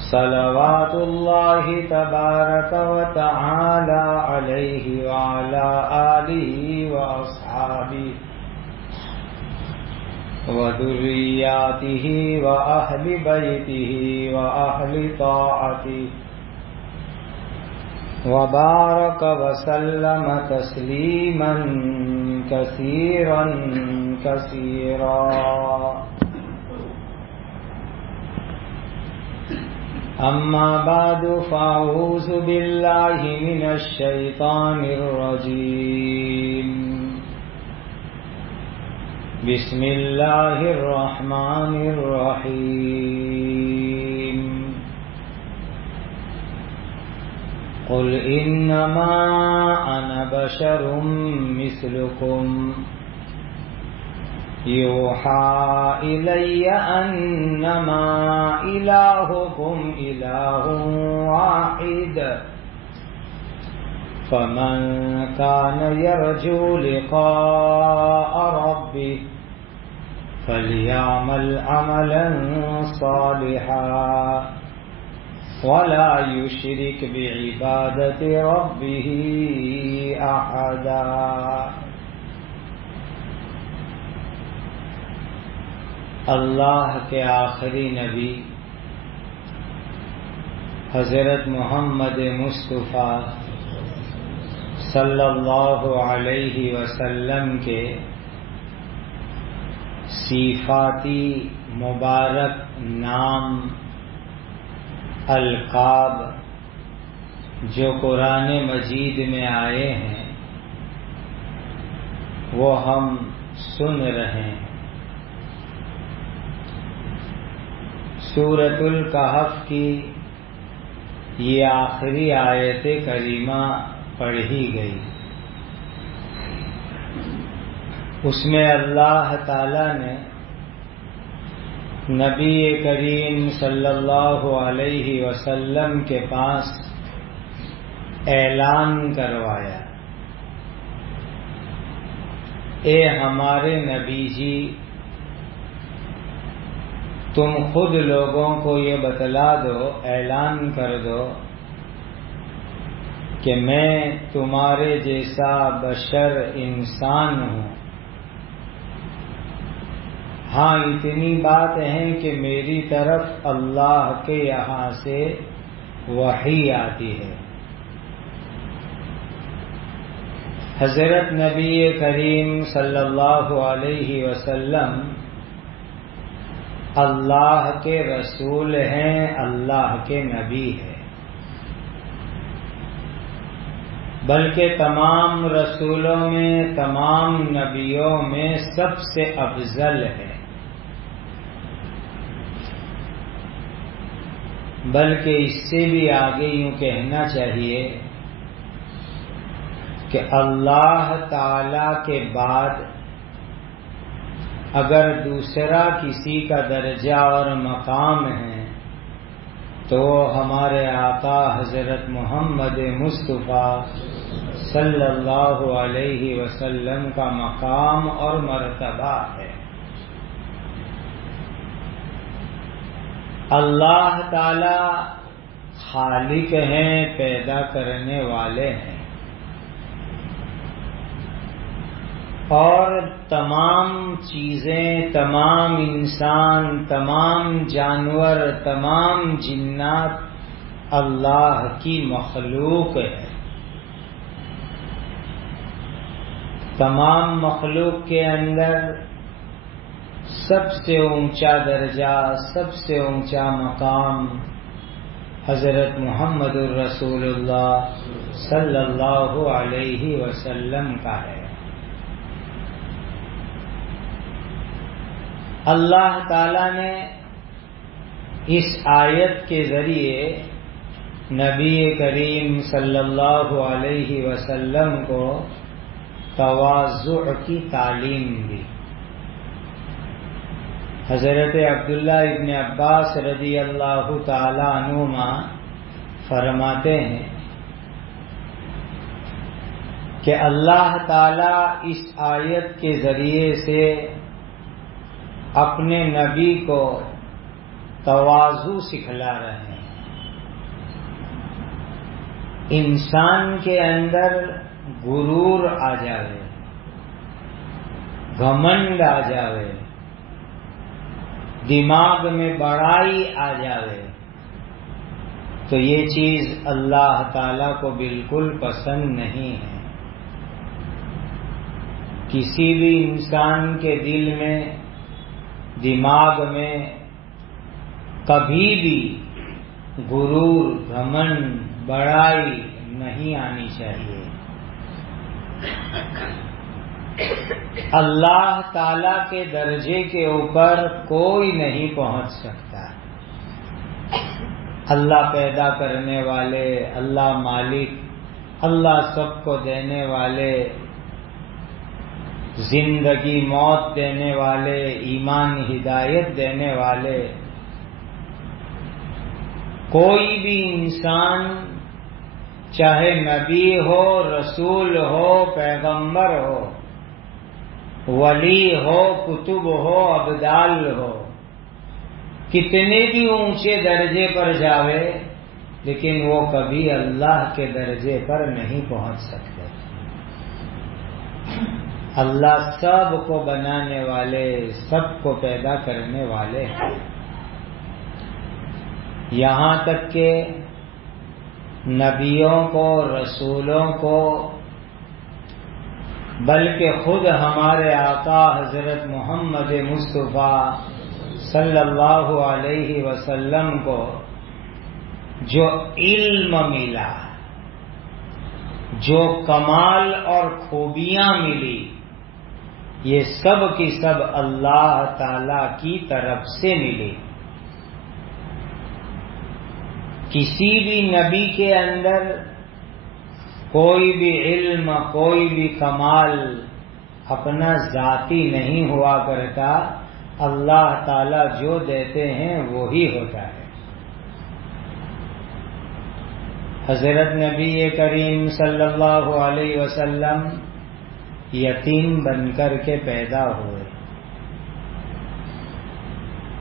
صلوات اللہ تبارک و تعالی علیہ وعلی آلہ واصحابہ وذریاتہ واہل بیتہ واہل طاعتہ وبارک وسلم تسلیما کثیرا کثیرا. اما بعد فاعوذ باللہ من الشیطان الرجیم. بسم اللہ الرحمن الرحیم. قل انما انا بشر مثلکم یوحى الی انما الہکم الہ واحد فمن کان یرجو لقاء ربہ فلیعمل عملا صالحا ولا یشرک بعبادۃ ربہ احدا. اللہ کے آخری نبی حضرت محمد مصطفیٰ صلی اللہ علیہ وسلم کے صفاتی مبارک نام القاب جو قرآن مجید میں آئے ہیں وہ ہم سن رہے ہیں. سورۃ الکہف کی یہ آخری آیت کریمہ پڑھی گئی. اس میں اللہ تعالی نے نبی کریم صلی اللہ علیہ وسلم کے پاس اعلان کروایا، اے ہمارے نبی جی، تم خود لوگوں کو یہ بتلا دو، اعلان کر دو کہ میں تمہارے جیسا بشر انسان ہوں. ہاں اتنی بات ہے کہ میری طرف اللہ کے یہاں سے وحی آتی ہے. حضرت نبی کریم صلی اللہ علیہ وسلم اللہ کے رسول ہیں، اللہ کے نبی ہیں، بلکہ تمام رسولوں میں، تمام نبیوں میں سب سے افضل ہے. بلکہ اس سے بھی آگے یوں کہنا چاہیے کہ اللہ تعالی کے بعد اگر دوسرا کسی کا درجہ اور مقام ہے تو ہمارے آقا حضرت محمد مصطفیٰ صلی اللہ علیہ وسلم کا مقام اور مرتبہ ہے. اللہ تعالی خالق ہیں، پیدا کرنے والے ہیں، اور تمام چیزیں، تمام انسان، تمام جانور، تمام جنات اللہ کی مخلوق ہے. تمام مخلوق کے اندر سب سے اونچا درجہ، سب سے اونچا مقام حضرت محمد الرسول اللہ صلی اللہ علیہ وسلم کا ہے. اللہ تعالی نے اس آیت کے ذریعے نبی کریم صلی اللہ علیہ وسلم کو تواضع کی تعلیم دی. حضرت عبداللہ ابن عباس رضی اللہ تعالی عنہما فرماتے ہیں کہ اللہ تعالی اس آیت کے ذریعے سے اپنے نبی کو تواضع سکھلا رہے ہیں. انسان کے اندر غرور آ جاوے، گھمنڈ آ جاوے، دماغ میں بڑائی آ جاوے تو یہ چیز اللہ تعالی کو بالکل پسند نہیں ہے. کسی بھی انسان کے دل میں، دماغ میں کبھی بھی غرور، گھمنڈ، بڑائی نہیں آنی چاہیے. اللہ تعالی کے درجے کے اوپر کوئی نہیں پہنچ سکتا. اللہ پیدا کرنے والے، اللہ مالک، اللہ سب کو دینے والے، زندگی موت دینے والے، ایمان ہدایت دینے والے، کوئی بھی انسان چاہے نبی ہو، رسول ہو، پیغمبر ہو، ولی ہو، کتب ہو، ابدال ہو، کتنے بھی اونچے درجے پر جاوے لیکن وہ کبھی اللہ کے درجے پر نہیں پہنچ سکتے. اللہ سب کو بنانے والے، سب کو پیدا کرنے والے ہیں. یہاں تک کہ نبیوں کو، رسولوں کو، بلکہ خود ہمارے آقا حضرت محمد مصطفیٰ صلی اللہ علیہ وسلم کو جو علم ملا، جو کمال اور خوبیاں ملی، یہ سب کی سب اللہ تعالی کی طرف سے ملی. کسی بھی نبی کے اندر کوئی بھی علم، کوئی بھی کمال اپنا ذاتی نہیں ہوا کرتا. اللہ تعالی جو دیتے ہیں وہی ہوتا ہے. حضرت نبی کریم صلی اللہ علیہ وسلم یتیم بن کر کے پیدا ہوئے،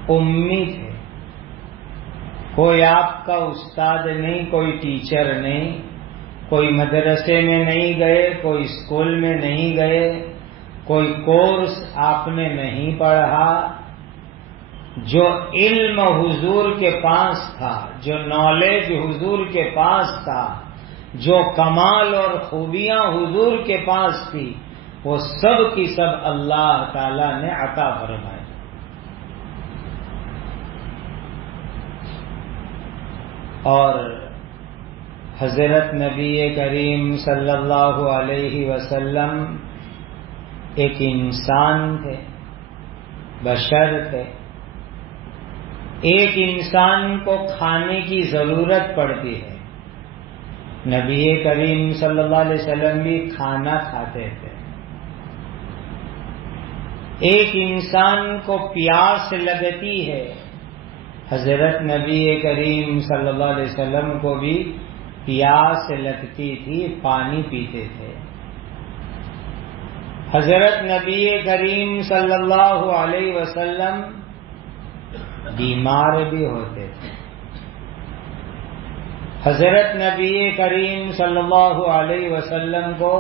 امی تھے. کوئی آپ کا استاد نہیں، کوئی ٹیچر نہیں، کوئی مدرسے میں نہیں گئے، کوئی اسکول میں نہیں گئے، کوئی کورس آپ نے نہیں پڑھا. جو علم حضور کے پاس تھا، جو نالج حضور کے پاس تھا، جو کمال اور خوبیاں حضور کے پاس تھی، وہ سب کی سب اللہ تعالی نے عطا فرمائی. اور حضرت نبی کریم صلی اللہ علیہ وسلم ایک انسان تھے، بشر تھے. ایک انسان کو کھانے کی ضرورت پڑتی ہے. نبی کریم صلی اللہ علیہ وسلم بھی کھانا کھاتے تھے. ایک انسان کو پیاس لگتی ہے. حضرت نبی کریم صلی اللہ علیہ وسلم کو بھی پیاس لگتی تھی، پانی پیتے تھے. حضرت نبی کریم صلی اللہ علیہ وسلم بیمار بھی ہوتے تھے. حضرت نبی کریم صلی اللہ علیہ وسلم کو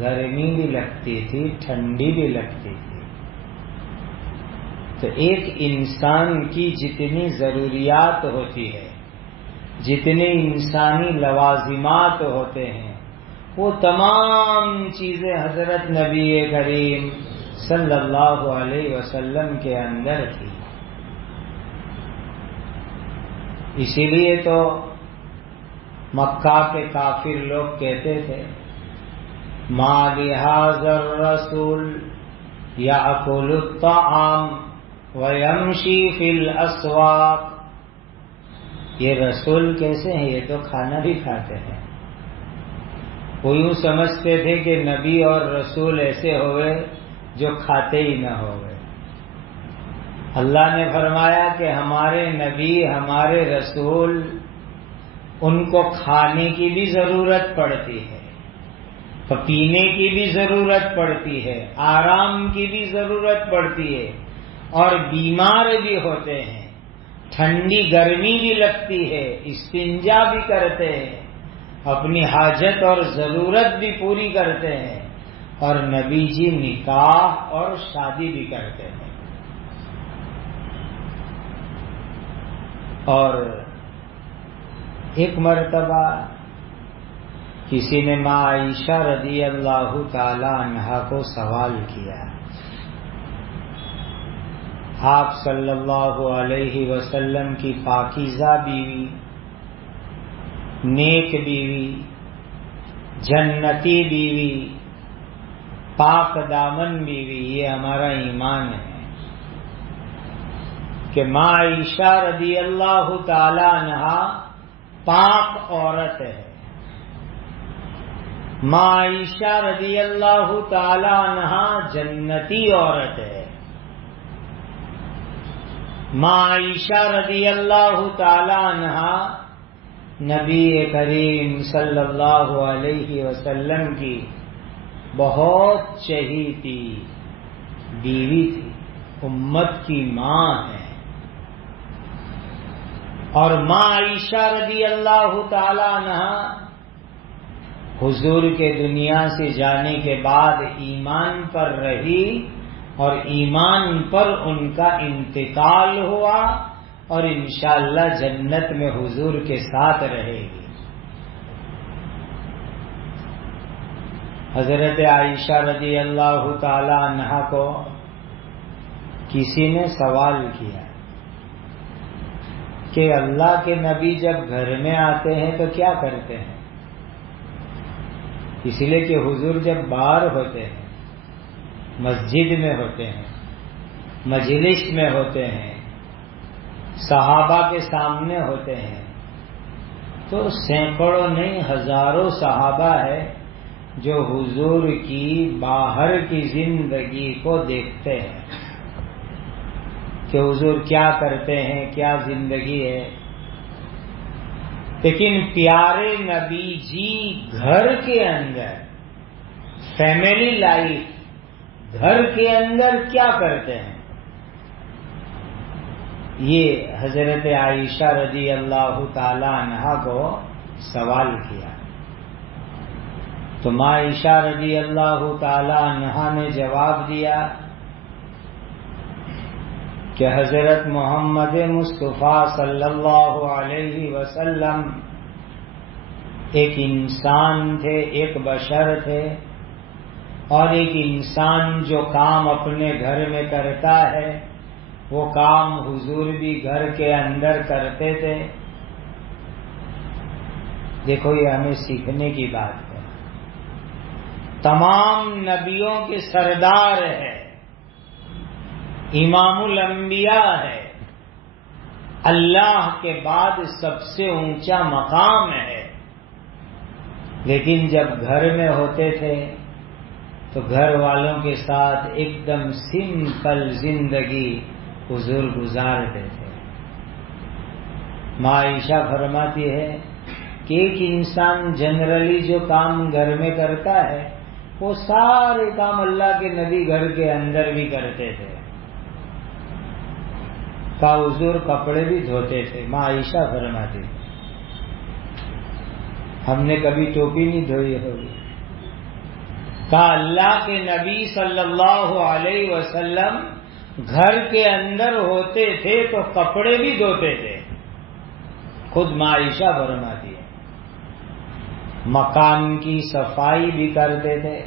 گرمی بھی لگتی تھی، ٹھنڈی بھی لگتی تھی. تو ایک انسان کی جتنی ضروریات ہوتی ہے، جتنے انسانی لوازمات ہوتے ہیں، وہ تمام چیزیں حضرت نبی کریم صلی اللہ علیہ وسلم کے اندر تھی. اسی لیے تو مکہ کے کافر لوگ کہتے تھے ما لہذا الرسول یأکل الطعام ویمشی فی الاسواق. یہ رسول کیسے ہیں؟ یہ تو کھانا بھی کھاتے ہیں. وہ یوں سمجھتے تھے کہ نبی اور رسول ایسے ہوئے جو کھاتے ہی نہ ہوئے. اللہ نے فرمایا کہ ہمارے نبی، ہمارے رسول، ان کو کھانے کی بھی ضرورت پڑتی ہے، پینے کی بھی ضرورت پڑتی ہے، آرام کی بھی ضرورت پڑتی ہے، اور بیمار بھی ہوتے ہیں، ٹھنڈی گرمی بھی لگتی ہے، استنجا بھی کرتے ہیں، اپنی حاجت اور ضرورت بھی پوری کرتے ہیں، اور نبی جی نکاح اور شادی بھی کرتے ہیں۔ اور ایک مرتبہ کسی نے ماں عائشہ رضی اللہ تعالی عنہا کو سوال کیا، آپ صلی اللہ علیہ وسلم کی پاکیزہ بیوی، نیک بیوی، جنتی بیوی، پاک دامن بیوی، یہ ہمارا ایمان ہے کہ ماں عائشہ رضی اللہ تعالی عنہا پاک عورت ہے، ماں عائشہ رضی اللہ تعالی عنہا جنتی عورت ہے، ماں عائشہ رضی اللہ تعالی عنہا نبی کریم صلی اللہ علیہ وسلم کی بہت چہیتی بیوی تھی، امت کی ماں ہے۔ اور ماں عائشہ رضی اللہ تعالی عنہا حضور کے دنیا سے جانے کے بعد ایمان پر رہی، اور ایمان پر ان کا انتقال ہوا، اور انشاءاللہ جنت میں حضور کے ساتھ رہے گی۔ حضرت عائشہ رضی اللہ تعالی عنہا کو کسی نے سوال کیا کہ اللہ کے نبی جب گھر میں آتے ہیں تو کیا کرتے ہیں؟ اس لیے کہ حضور جب باہر ہوتے ہیں، مسجد میں ہوتے ہیں، مجلس میں ہوتے ہیں، صحابہ کے سامنے ہوتے ہیں، تو سینکڑوں نہیں ہزاروں صحابہ ہے جو حضور کی باہر کی زندگی کو دیکھتے ہیں کہ حضور کیا کرتے ہیں، کیا زندگی ہے۔ لیکن پیارے نبی جی گھر کے اندر، فیملی لائف، گھر کے اندر کیا کرتے ہیں، یہ حضرت عائشہ رضی اللہ تعالی عنہا کو سوال کیا۔ تو ماں عائشہ رضی اللہ تعالی عنہا نے جواب دیا کہ حضرت محمد مصطفیٰ صلی اللہ علیہ وسلم ایک انسان تھے، ایک بشر تھے، اور ایک انسان جو کام اپنے گھر میں کرتا ہے وہ کام حضور بھی گھر کے اندر کرتے تھے۔ دیکھو یہ ہمیں سیکھنے کی بات ہے، تمام نبیوں کے سردار ہے، امام الانبیاء ہے، اللہ کے بعد سب سے اونچا مقام ہے، لیکن جب گھر میں ہوتے تھے تو گھر والوں کے ساتھ ایک دم سمپل زندگی حضور گزارتے تھے۔ ماں عائشہ فرماتی ہے کہ ایک انسان جنرلی جو کام گھر میں کرتا ہے وہ سارے کام اللہ کے نبی گھر کے اندر بھی کرتے تھے۔ کا حضور کپڑے بھی دھوتے تھے، ماں عائشہ فرماتی ہے ہم نے کبھی ٹوپی نہیں دھوئی ہوگی۔ کا اللہ کے نبی صلی اللہ علیہ وسلم گھر کے اندر ہوتے تھے تو کپڑے بھی دھوتے تھے، خود ماں عائشہ فرماتی ہے مکان کی صفائی بھی کرتے تھے۔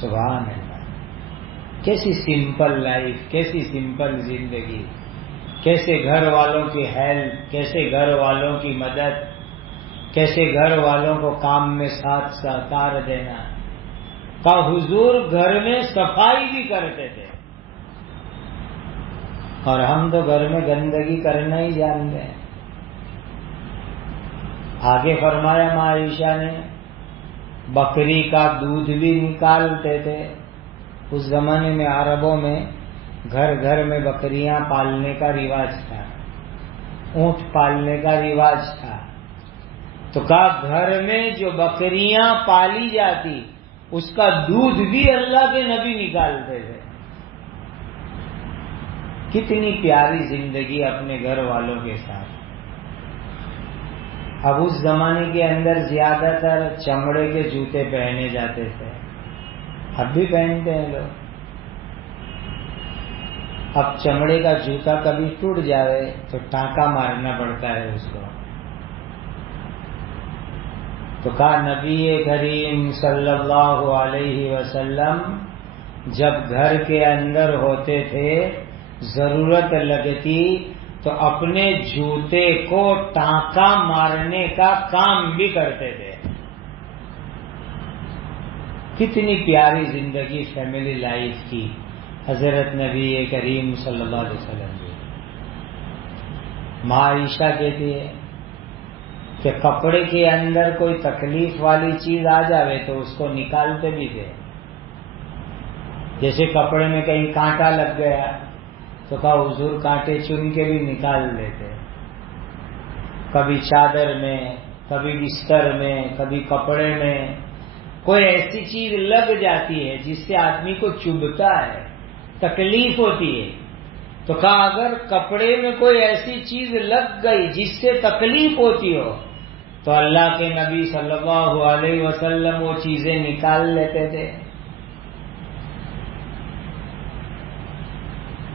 سبحان اللہ، کیسی سمپل لائف، کیسی سمپل زندگی، کیسے گھر والوں کی ہیلپ، کیسے گھر والوں کی مدد، کیسے گھر والوں کو کام میں ساتھ سہکار دینا۔ کا حضور گھر میں صفائی بھی کرتے تھے، اور ہم تو گھر میں گندگی کرنا ہی جانتے ہیں۔ آگے فرمایا ماں عائشہ نے بکری کا دودھ بھی نکالتے تھے۔ اس زمانے میں عربوں میں گھر گھر میں بکریاں پالنے کا رواج تھا، اونٹ پالنے کا رواج تھا، تو کہا گھر میں جو بکریاں پالی جاتی اس کا دودھ بھی اللہ کے نبی نکالتے تھے۔ کتنی پیاری زندگی اپنے گھر والوں کے ساتھ. اب اس زمانے کے اندر زیادہ تر چمڑے کے جوتے پہنے جاتے تھے، اب بھی پہنتے ہیں لوگ. اب چمڑے کا جوتا کبھی ٹوٹ جائے تو ٹانکا مارنا پڑتا ہے اس کو. تو کہا نبی کریم صلی اللہ علیہ وسلم جب گھر کے اندر ہوتے تھے ضرورت لگتی تو اپنے جوتے کو ٹانکا مارنے کا کام بھی کرتے تھے. کتنی پیاری زندگی فیملی لائف کی حضرت نبی کریم صلی اللہ علیہ وسلم کی. ماں عائشہ کہتی ہے کہ کپڑے کے اندر کوئی تکلیف والی چیز آ جاوے تو اس کو نکالتے بھی تھے. جیسے کپڑے میں کہیں کانٹا لگ گیا تو کہا حضور کانٹے چن کے بھی نکال لیتے. کبھی چادر میں، کبھی بستر میں، کبھی کپڑے میں کوئی ایسی چیز لگ جاتی ہے جس سے آدمی کو چبھتا ہے، تکلیف ہوتی ہے. تو کہا اگر کپڑے میں کوئی ایسی چیز لگ گئی جس سے تکلیف ہوتی ہو تو اللہ کے نبی صلی اللہ علیہ وسلم وہ چیزیں نکال لیتے تھے.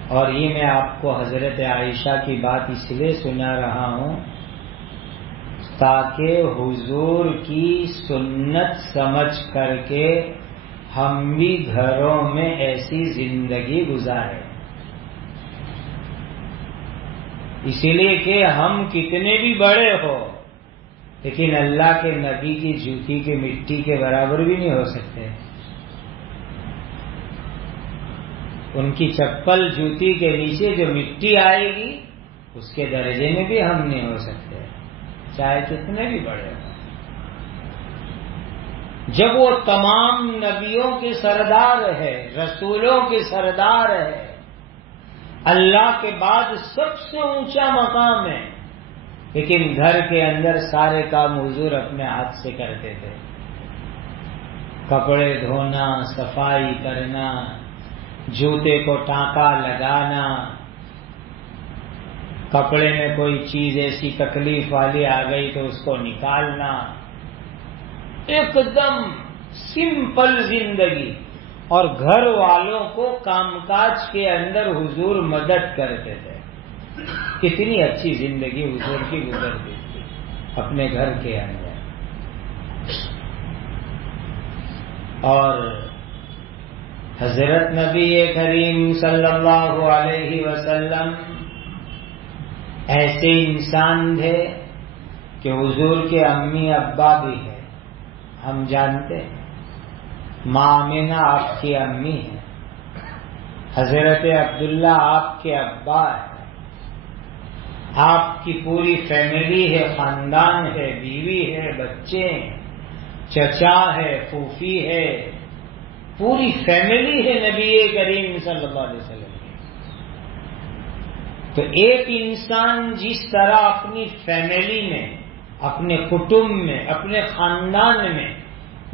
اور یہ میں آپ کو حضرت عائشہ کی بات اس لیے سنا رہا ہوں تاکہ حضور کی سنت سمجھ کر کے ہم بھی گھروں میں ایسی زندگی گزاریں. اسی لیے کہ ہم کتنے بھی بڑے ہو لیکن اللہ کے نبی کی جوتی کی مٹی کے برابر بھی نہیں ہو سکتے. ان کی چپل جوتی کے نیچے جو مٹی آئے گی اس کے درجے میں بھی ہم نہیں ہو سکتے چاہے کتنے بھی بڑے ہوں. جب وہ تمام نبیوں کے سردار ہے، رسولوں کے سردار ہے، اللہ کے بعد سب سے اونچا مقام ہے، لیکن گھر کے اندر سارے کام حضور اپنے ہاتھ سے کرتے تھے. کپڑے دھونا، صفائی کرنا، جوتے کو ٹانکا لگانا، کپڑے میں کوئی چیز ایسی تکلیف والی آ گئی تو اس کو نکالنا. ایک دم سمپل زندگی. اور گھر والوں کو کام کاج کے اندر حضور مدد کرتے تھے. کتنی اچھی زندگی حضور کی گزرتی تھی اپنے گھر کے اندر. اور حضرت نبی کریم صلی اللہ علیہ وسلم ایسے انسان تھے کہ حضور کے امی ابا بھی ہیں. ہم جانتے ہیں ماں آمینہ آپ کی امی ہیں، حضرت عبداللہ آپ کے ابا ہیں، آپ کی پوری فیملی ہے، خاندان ہے، بیوی ہے، بچے ہیں، چچا ہے، پھوپھی ہے، پوری فیملی ہے نبی کریم صلی اللہ علیہ وسلم کی. تو ایک انسان جس طرح اپنی فیملی میں، اپنے کٹمب میں، اپنے خاندان میں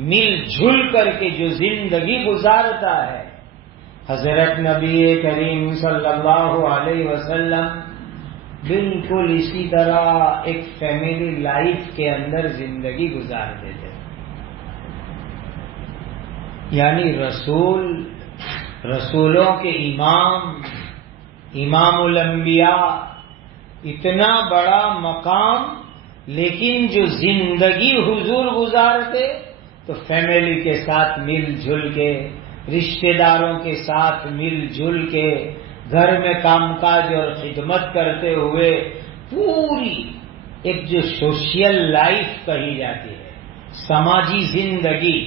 مل جل کر کے جو زندگی گزارتا ہے، حضرت نبی کریم صلی اللہ علیہ وسلم بالکل اسی طرح ایک فیملی لائف کے اندر زندگی گزارتے تھے. یعنی رسولوں کے امام الانبیاء، اتنا بڑا مقام، لیکن جو زندگی حضور گزارتے تو فیملی کے ساتھ مل جل کے، رشتہ داروں کے ساتھ مل جل کے، گھر میں کام کاج اور خدمت کرتے ہوئے پوری ایک جو سوشل لائف کہی جاتی ہے، سماجی زندگی،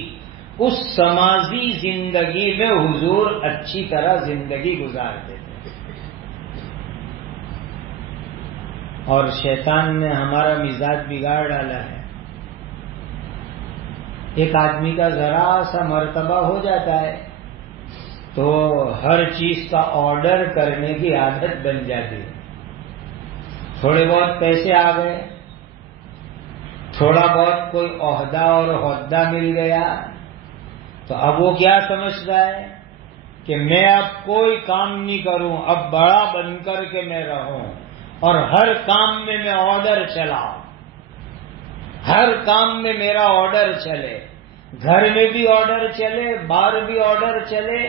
اس سماجی زندگی میں حضور اچھی طرح زندگی گزارتے تھے. اور شیطان نے ہمارا مزاج بگاڑ ڈالا ہے. ایک آدمی کا ذرا سا مرتبہ ہو جاتا ہے تو ہر چیز کا آرڈر کرنے کی عادت بن جاتی ہے. تھوڑے بہت پیسے آ گئے، تھوڑا بہت کوئی عہدہ اور عہدہ مل گیا تو اب وہ کیا سمجھتا ہے کہ میں اب کوئی کام نہیں کروں، اب بڑا بن کر کے میں رہوں اور ہر کام میں آرڈر چلاؤں، ہر کام میں میرا آرڈر چلے، گھر میں بھی آرڈر چلے، باہر بھی آرڈر چلے،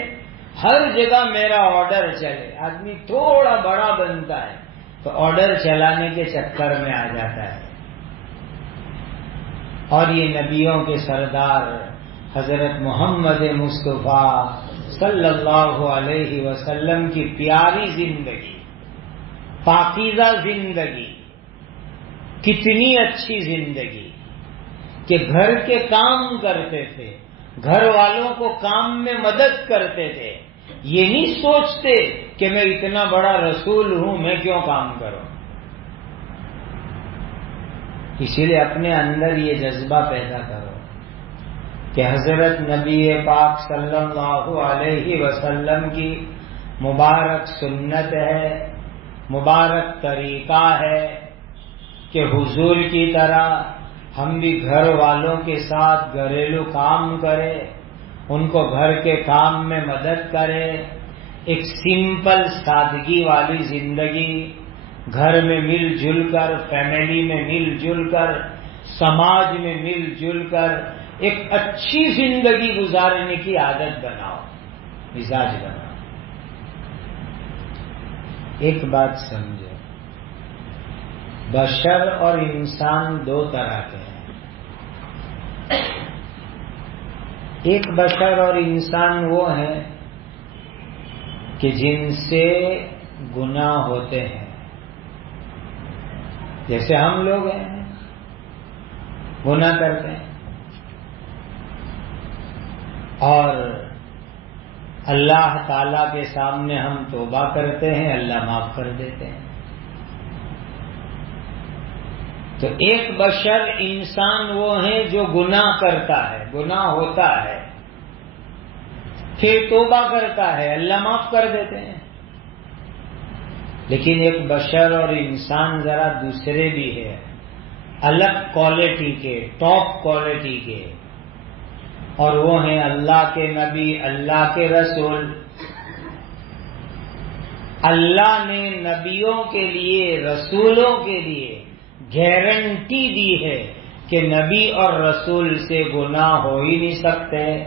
ہر جگہ میرا آرڈر چلے۔ آدمی تھوڑا بڑا بنتا ہے تو آرڈر چلانے کے چکر میں آ جاتا ہے۔ اور یہ نبیوں کے سردار حضرت محمد مصطفیٰ صلی اللہ علیہ وسلم کی پیاری زندگی، پاکیزہ زندگی، کتنی اچھی زندگی کہ گھر کے کام کرتے تھے، گھر والوں کو کام میں مدد کرتے تھے، یہ نہیں سوچتے کہ میں اتنا بڑا رسول ہوں، میں کیوں کام کروں۔ اسی لیے اپنے اندر یہ جذبہ پیدا کرو کہ حضرت نبی پاک صلی اللہ علیہ وسلم کی مبارک سنت ہے، مبارک طریقہ ہے کہ حضور کی طرح ہم بھی گھر والوں کے ساتھ گھریلو کام کریں، ان کو گھر کے کام میں مدد کریں، ایک سمپل سادگی والی زندگی، گھر میں مل جل کر، فیملی میں مل جل کر، سماج میں مل جل کر ایک اچھی زندگی گزارنے کی عادت بناؤ، مزاج بناؤ۔ ایک بات سمجھو، بشر اور انسان دو طرح کے ہیں۔ ایک بشر اور انسان وہ ہیں کہ جن سے گناہ ہوتے ہیں، جیسے ہم لوگ ہیں، گناہ کرتے ہیں اور اللہ تعالی کے سامنے ہم توبہ کرتے ہیں، اللہ معاف کر دیتے ہیں۔ تو ایک بشر انسان وہ ہیں جو گناہ کرتا ہے، گناہ ہوتا ہے، پھر توبہ کرتا ہے، اللہ معاف کر دیتے ہیں۔ لیکن ایک بشر اور انسان ذرا دوسرے بھی ہے، الگ کوالٹی کے، ٹاپ کوالٹی کے، اور وہ ہیں اللہ کے نبی، اللہ کے رسول۔ اللہ نے نبیوں کے لیے، رسولوں کے لیے گارنٹی دی ہے کہ نبی اور رسول سے گناہ ہو ہی نہیں سکتے،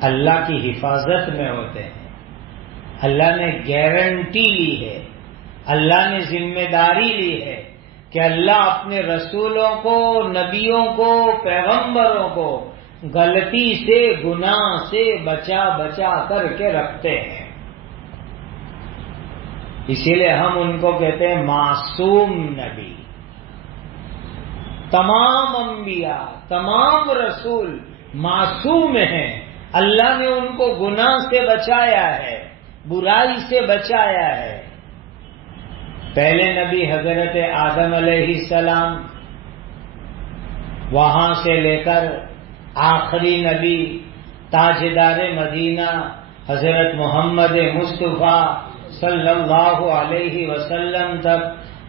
اللہ کی حفاظت میں ہوتے ہیں۔ اللہ نے گارنٹی لی ہے، اللہ نے ذمہ داری لی ہے کہ اللہ اپنے رسولوں کو، نبیوں کو، پیغمبروں کو غلطی سے، گناہ سے بچا بچا کر کے رکھتے ہیں۔ اسی لیے ہم ان کو کہتے ہیں معصوم نبی۔ تمام انبیاء، تمام رسول معصوم ہیں، اللہ نے ان کو گناہ سے بچایا ہے، برائی سے بچایا ہے۔ پہلے نبی حضرت آدم علیہ السلام، وہاں سے لے کر آخری نبی تاجدار مدینہ حضرت محمد مصطفیٰ صلی اللہ علیہ وسلم تک،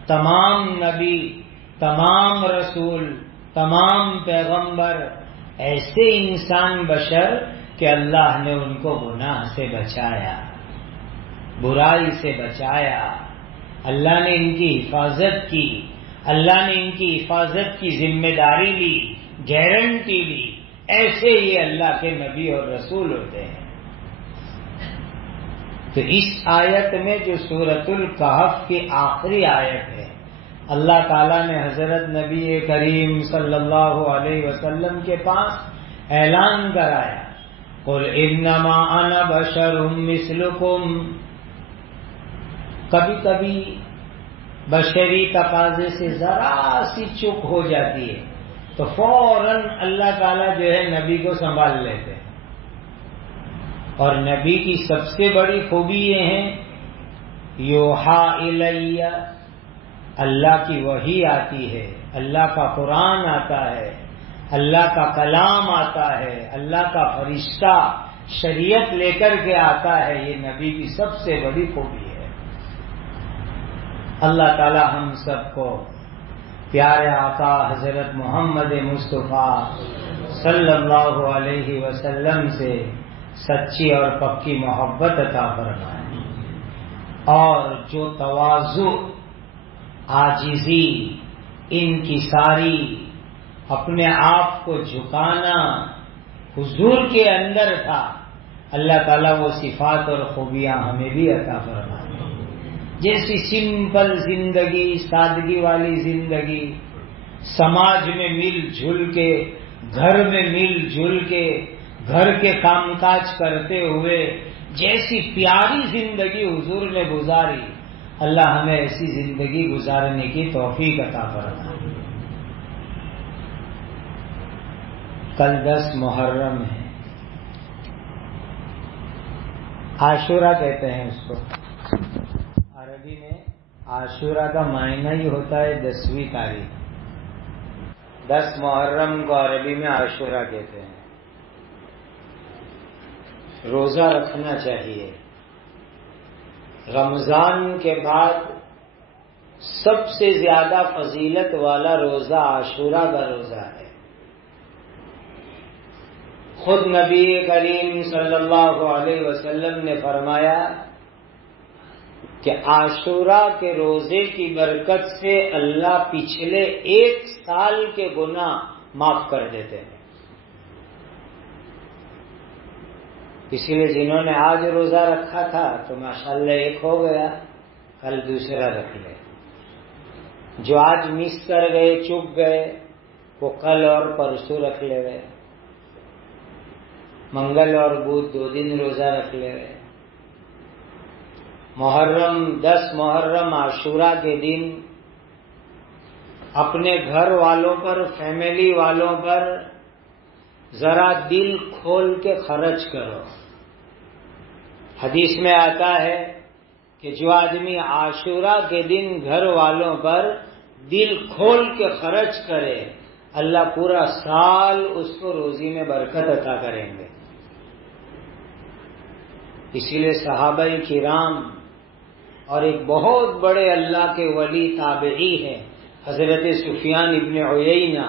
تمام نبی، تمام رسول، تمام پیغمبر ایسے انسان بشر کہ اللہ نے ان کو گناہ سے بچایا، برائی سے بچایا، اللہ نے ان کی حفاظت کی، اللہ نے ان کی حفاظت کی ذمہ داری لی، گارنٹی لی۔ ایسے ہی اللہ کے نبی اور رسول ہوتے ہیں۔ تو اس آیت میں جو سورۃ الکہف کی آخری آیت ہے، اللہ تعالیٰ نے حضرت نبی کریم صلی اللہ علیہ وسلم کے پاس اعلان کرایا، قل انما انا بشر مثلکم۔ کبھی کبھی بشری تقاضے سے ذرا سی چک ہو جاتی ہے تو فوراً اللہ تعالیٰ جو ہے نبی کو سنبھال لیتے ہیں۔ اور نبی کی سب سے بڑی خوبی یہ ہے، یوحا الیہ، اللہ کی وحی آتی ہے، اللہ کا قرآن آتا ہے، اللہ کا کلام آتا ہے، اللہ کا فرشتہ شریعت لے کر کے آتا ہے۔ یہ نبی کی سب سے بڑی خوبی ہے۔ اللہ تعالی ہم سب کو پیارے آقا حضرت محمد مصطفیٰ صلی اللہ علیہ وسلم سے سچی اور پکی محبت عطا فرمائے، اور جو تواضع، عاجزی، انکساری، اپنے آپ کو جھکانا حضور کے اندر تھا، اللہ تعالیٰ وہ صفات اور خوبیاں ہمیں بھی عطا فرمائے۔ جیسی سمپل زندگی، سادگی والی زندگی، سماج میں مل جل کے، گھر میں مل جل کے، گھر کے کام کاج کرتے ہوئے جیسی پیاری زندگی حضور نے گزاری، اللہ ہمیں ایسی زندگی گزارنے کی توفیق عطا فرمائے۔ کل 10 محرم ہے، عاشورہ کہتے ہیں اس کو۔ عربی میں عاشورہ کا معنی ہی ہوتا ہے 10ویں تاریخ۔ 10 محرم کو عربی میں عاشورہ کہتے ہیں۔ روزہ رکھنا چاہیے۔ رمضان کے بعد سب سے زیادہ فضیلت والا روزہ عاشورہ کا روزہ ہے۔ خود نبی کریم صلی اللہ علیہ وسلم نے فرمایا کہ عاشورہ کے روزے کی برکت سے اللہ پچھلے 1 سال کے گناہ معاف کر دیتے ہیں۔ اسی لیے جنہوں نے آج روزہ رکھا تھا تو ماشاءاللہ ایک ہو گیا، کل دوسرا رکھ لے۔ جو آج مس کر گئے، چک گئے، وہ کل اور پرسوں رکھ لے گئے۔ منگل اور بدھ 2 دن روزہ رکھ لے گئے۔ محرم 10 محرم عاشورہ کے دن اپنے گھر والوں پر، فیملی والوں پر ذرا دل کھول کے خرچ کرو۔ حدیث میں آتا ہے کہ جو آدمی عاشورہ کے دن گھر والوں پر دل کھول کے خرچ کرے، اللہ پورا سال اس کو روزی میں برکت عطا کریں گے۔ اسی لیے صحابہ کرام اور ایک بہت بڑے اللہ کے ولی تابعی ہیں حضرت سفیان ابن عیینہ،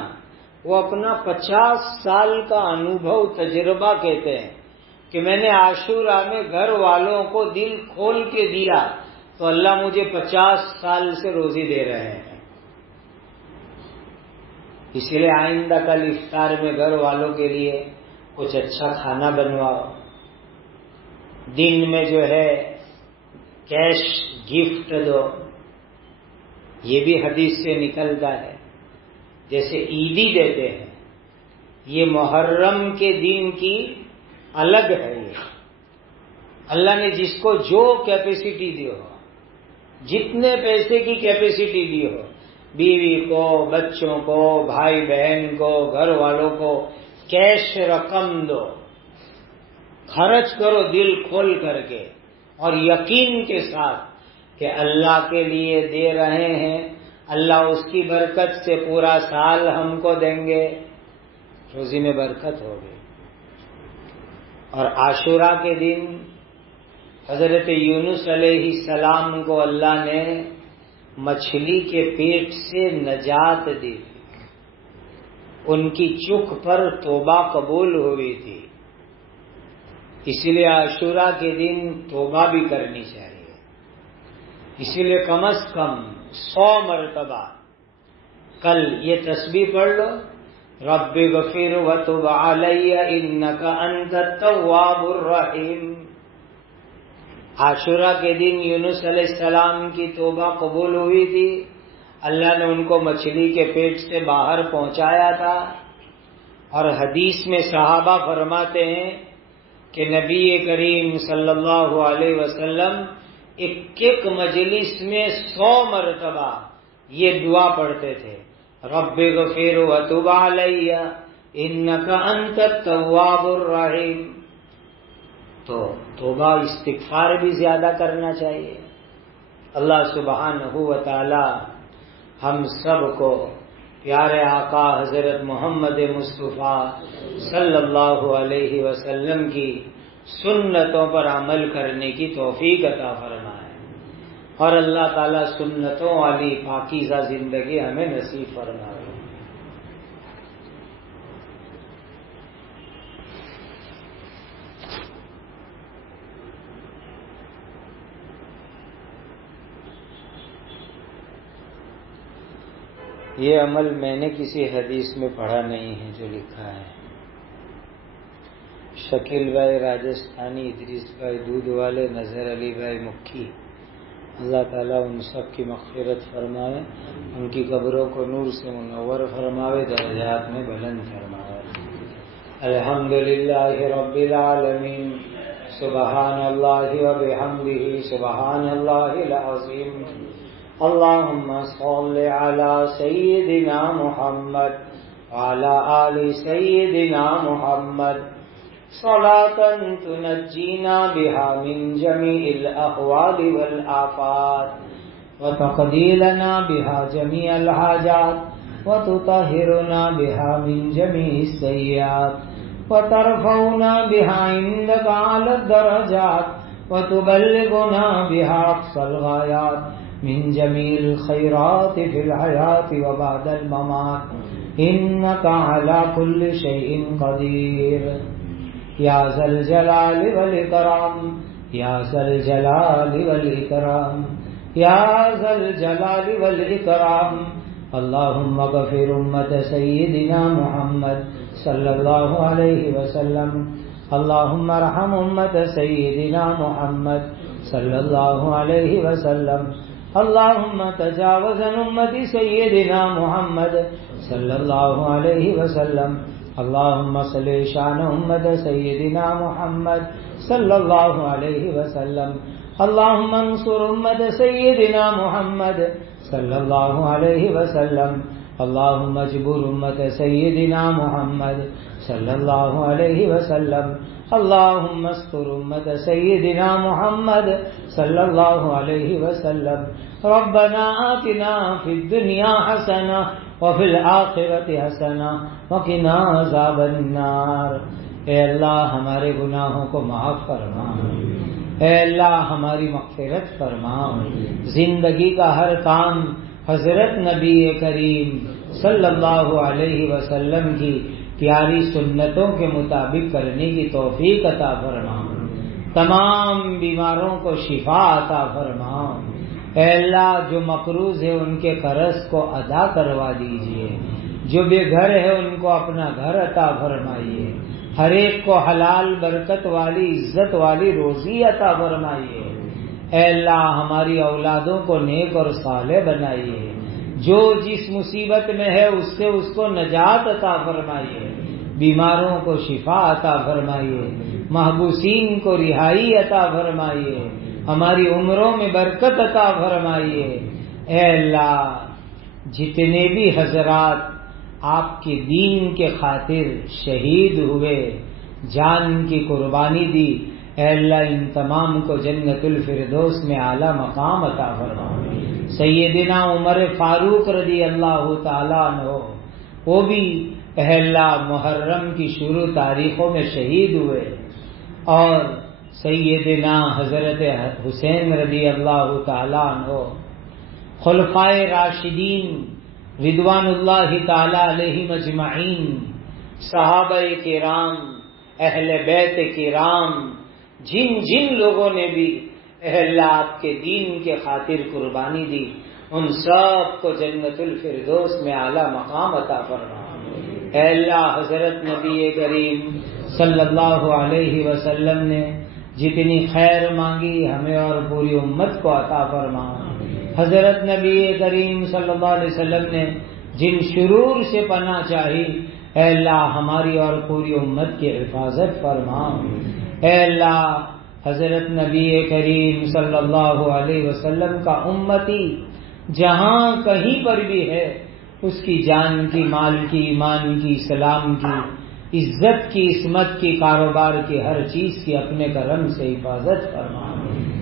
وہ اپنا 50 سال کا انوبھو تجربہ کہتے ہیں کہ میں نے عاشورہ میں گھر والوں کو دل کھول کے دیا تو اللہ مجھے 50 سال سے روزی دے رہے ہیں۔ اسی لیے آئندہ کل افطار میں گھر والوں کے لیے کچھ اچھا کھانا بنواؤ۔ دن میں جو ہے کیش گفٹ دو، یہ بھی حدیث سے نکلتا ہے۔ جیسے عیدی دیتے ہیں، یہ محرم کے دن کی الگ ہے۔ یہ اللہ نے جس کو جو کیپیسٹی دی ہو، جتنے پیسے کی کیپیسٹی دی ہو، بیوی کو، بچوں کو، بھائی بہن کو، گھر والوں کو کیش رقم دو، خرچ کرو دل کھول کر کے اور یقین کے ساتھ کہ اللہ کے لیے دے رہے ہیں، اللہ اس کی برکت سے پورا سال ہم کو دیں گے، روزی میں برکت ہوگی۔ اور عاشورہ کے دن حضرت یونس علیہ السلام کو اللہ نے مچھلی کے پیٹ سے نجات دی، ان کی چک پر توبہ قبول ہوئی تھی۔ اسی لیے عاشورہ کے دن توبہ بھی کرنی چاہیے۔ اسی لیے کم از کم 100 مرتبہ کل یہ تسبیح پڑھ لو، رب اغفر وتب علی انک انت التواب الرحیم۔ عاشورہ کے دن یونس علیہ السلام کی توبہ قبول ہوئی تھی، اللہ نے ان کو مچھلی کے پیٹ سے باہر پہنچایا تھا۔ اور حدیث میں صحابہ فرماتے ہیں کہ نبی کریم صلی اللہ علیہ وسلم ایک مجلس میں 100 مرتبہ یہ دعا پڑھتے تھے، رب اغفر وتب علی انک انت التواب الرحیم۔ تو توبہ استغفار بھی زیادہ کرنا چاہیے۔ اللہ سبحانہ و تعالی ہم سب کو پیارے آقا حضرت محمد مصطفیٰ صلی اللہ علیہ وسلم کی سنتوں پر عمل کرنے کی توفیق عطا فرمائے، اور اللہ تعالی سنتوں والی پاکیزہ زندگی ہمیں نصیب فرمائے۔ یہ عمل میں نے کسی حدیث میں پڑھا نہیں ہے جو لکھا ہے۔ شکیل بھائی راجستھانی، ادریس بھائی دودھ والے، نظر علی بھائی مکھی، اللہ تعالیٰ ان سب کی مغفرت فرمائے، ان کی قبروں کو نور سے منور فرمائے، درجات میں بلند فرمائے۔ الحمدللہ رب العالمین، سبحان اللہ وبحمدہ، سبحان اللہ العظیم۔ اللہم صل علی سیدنا محمد وعلی آل سیدنا محمد صلاة تنجینا بها من جمیع الاحوال والآفات وتقضی لنا بها جمیع الحاجات وتطہرنا بها من جمیع السیئات وترفعنا بها عندك اعلی الدرجات وتبلغنا بها اقصى الغایات من جمیع الخیرات فی الحیاة وبعد الممات انك على كل شیء قدیر۔ یا ذا الجلال والاکرام، یا ذا الجلال والاکرام، یا ذا الجلال والاکرام۔ اللہم اغفر امت سیدنا محمد صلی اللہ علیہ وسلم، اللہم ارحم امت سیدنا محمد صلی اللہ علیہ وسلم، اللہم تجاوز عن امت سیدنا محمد صلی اللہ علیہ وسلم، اللہم صلی شان امت سیدنا محمد صلی اللہ علیہ وسلم، اللہم انصر امت سیدنا محمد صلی اللہ علیہ وسلم، اللہم اجبر امت سیدنا محمد صلی اللہ علیہ وسلم، اللہم استر امت سیدنا محمد صلی اللہ علیہ وسلم۔ ربنا آتنا فی الدنیا حسنہ وفی الآخرۃ حسنہ وقنا عذاب النار۔ اے اللہ ہمارے گناہوں کو معاف فرما، اے اللہ ہماری مغفرت فرما، زندگی کا ہر کام حضرت نبی کریم صلی اللہ علیہ وسلم کی پیاری سنتوں کے مطابق کرنے کی توفیق عطا فرما، تمام بیماروں کو شفا عطا فرما۔ اے اللہ جو مقروض ہے ان کے قرض کو ادا کروا دیجئے، جو بے گھر ہے ان کو اپنا گھر عطا فرمائیے، ہر ایک کو حلال برکت والی عزت والی روزی عطا فرمائیے۔ اے اللہ ہماری اولادوں کو نیک اور صالح بنائیے، جو جس مصیبت میں ہے اس سے اس کو نجات عطا فرمائیے، بیماروں کو شفا عطا فرمائیے، محبوسین کو رہائی عطا فرمائیے، ہماری عمروں میں برکت عطا فرمائیے۔ اے اللہ جتنے بھی حضرات آپ کے دین کے خاطر شہید ہوئے، جان کی قربانی دی، اے اللہ ان تمام کو جنت الفردوس میں اعلیٰ مقام عطا فرما۔ سیدنا عمر فاروق رضی اللہ تعالیٰ عنہ وہ بھی اے اللہ محرم کی شروع تاریخوں میں شہید ہوئے، اور سیدنا حضرت حسین رضی اللہ تعالیٰ عنہ، خلفائے راشدین رضوان اللہ تعالیٰ علیہم اجمعین، صحابہ کرام، اہل بیت کرام، جن جن لوگوں نے بھی اے اللہ آپ کے دین کے خاطر قربانی دی، ان سب کو جنت الفردوس میں اعلیٰ مقام عطا فرما۔ اے اللہ حضرت نبی کریم صلی اللہ علیہ وسلم نے جتنی خیر مانگی ہمیں اور پوری امت کو عطا فرما۔ حضرت نبی کریم صلی اللہ علیہ وسلم نے جن شرور سے پناہ چاہی، اے اللہ ہماری اور پوری امت کی حفاظت فرما۔ اے اللہ حضرت نبی کریم صلی اللہ علیہ وسلم کا امتی جہاں کہیں پر بھی ہے، اس کی جان کی، مال کی، ایمان کی، اسلام کی، عزت کی، عصمت کی، کاروبار کی، ہر چیز کی اپنے کرم سے حفاظت فرما۔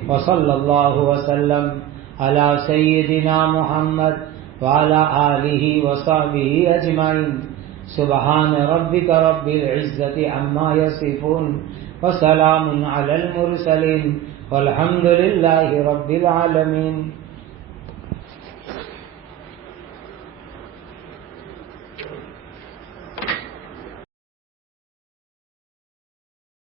وصلی اللہ وسلم علی سیدنا محمد وعلی آلہ وصحبہ اجمعین۔ سبحان ربک رب العزت عما یصفون وسلام علی المرسلین والحمد للہ رب العالمین۔